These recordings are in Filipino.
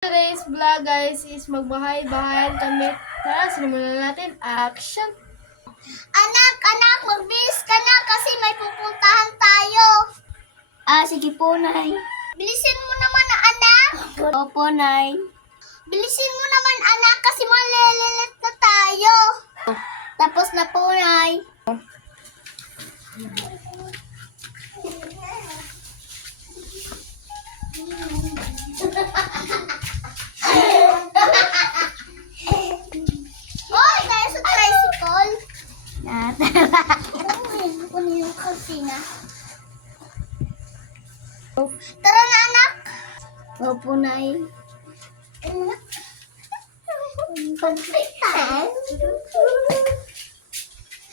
Today's vlog guys is magbahay-bahayan kami. Tara, simulan natin. Action! Anak, magbihis ka na kasi may pupuntahan tayo. Sige po, Nay. Bilisin mo naman, anak. Opo, Nay. Bilisin mo naman, anak, kasi malililit na tayo. Tapos na po, Nay. Oy, tayo sa tricycle. Kunin yung kusina. Tara na, anak. Opo, Nay.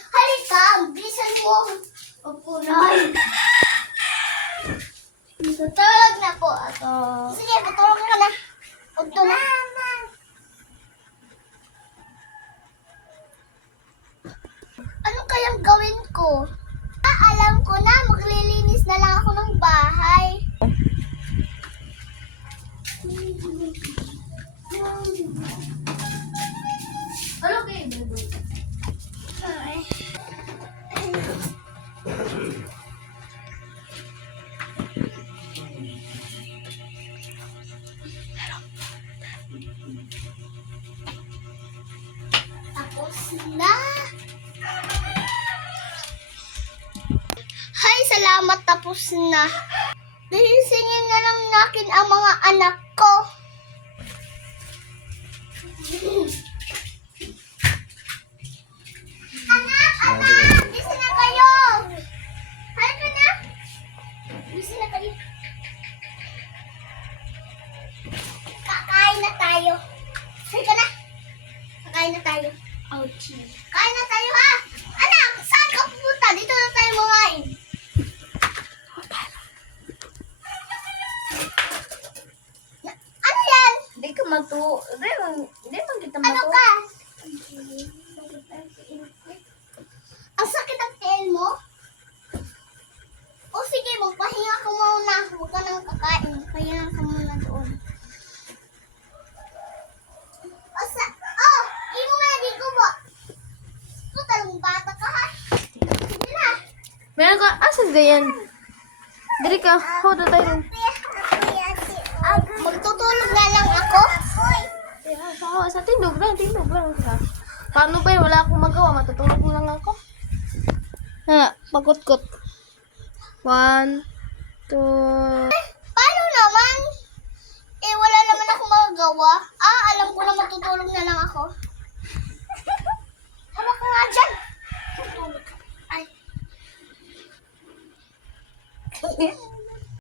Halika, bilisan mo. Opo, Nay. Tutulog na po ako. Sige, tutulog ka na. Punto na. Ano kayang gawin ko? Alam ko na, maglilinis na lang ako ng bahay. Ano kayo, baby? Ay. Tapos na. Hay, salamat, tapos na. Bihisingin na lang natin ang mga anak ko. Anak! Bisa na kayo! Halika na! Bisa na kayo. Kakain na tayo. Halika na. Kakain na tayo. Ouchie. Kain na tayo, ha? Anak, saan ka pupunta? Dito na tayo mangain. Ano yan? Hindi ka Hindi man kita Ano ka? Ang sakit ang tiyan mo? O sige, magpahinga ka muna. Huwag ka nang kakain. Pahinga ka muna doon. Imo nga di ko ba? Ito talong bata ka, ha? Sige na. Meron ka, asan ganyan? Diri ka, hold on tayo. Magtutulog na lang ako. Sa tindog lang ha. Paano ba yun? Wala akong magawa, matutulog lang ako. Pagkot-kot. 1, 2... Paano naman? Wala naman ako magagawa. Alam ko na matutulog na lang ako. Hawak ka nga dyan. Ay.